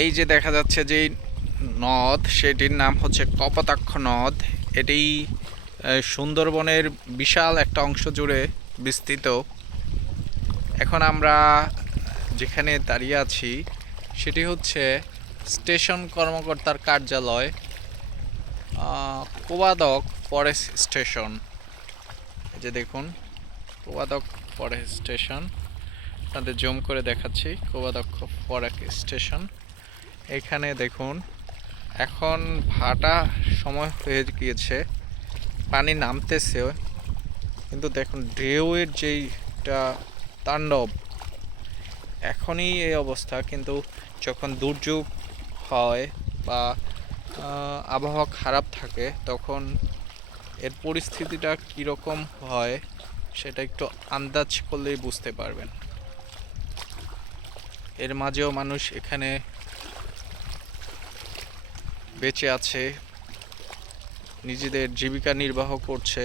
এই যে দেখা যাচ্ছে যে নদ, সেটির নাম হচ্ছে কপোতাক্ষ নদ। এটি সুন্দরবনের বিশাল একটা অংশ জুড়ে বিস্তৃত। এখন আমরা যেখানে দাঁড়িয়ে আছি, সেটি হচ্ছে স্টেশন কর্মকর্তার কার্যালয় কোবাদক ফরেস্ট স্টেশন। এই যে দেখুন, কোবাদক ফরেস্ট স্টেশন। আপনাদের জুম করে দেখাচ্ছি কোবাদক্ষ ফরেস্ট স্টেশন। এখানে দেখুন, এখন ভাটা সময় হয়ে গিয়েছে, পানি নামতেছে, কিন্তু দেখুন ঢেউয়ের যেইটা তাণ্ডব, এখনই এই অবস্থা, কিন্তু যখন দুর্যোগ হয় বা আবহাওয়া খারাপ থাকে, তখন এর পরিস্থিতিটা কীরকম হয় সেটা একটু আন্দাজ করলেই বুঝতে পারবেন। এর মাঝেও মানুষ এখানে বেঁচে আছে, নিজেদের জীবিকা নির্বাহ করছে।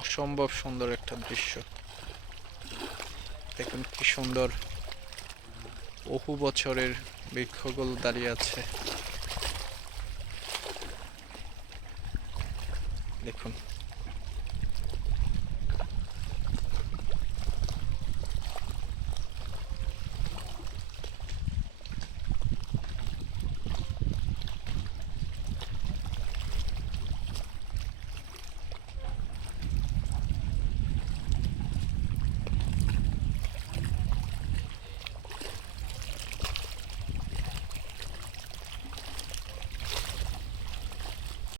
অসম্ভব সুন্দর একটা দৃশ্য। দেখুন কি সুন্দর বহু বছরের বৃক্ষগুলো দাঁড়িয়ে আছে। দেখুন।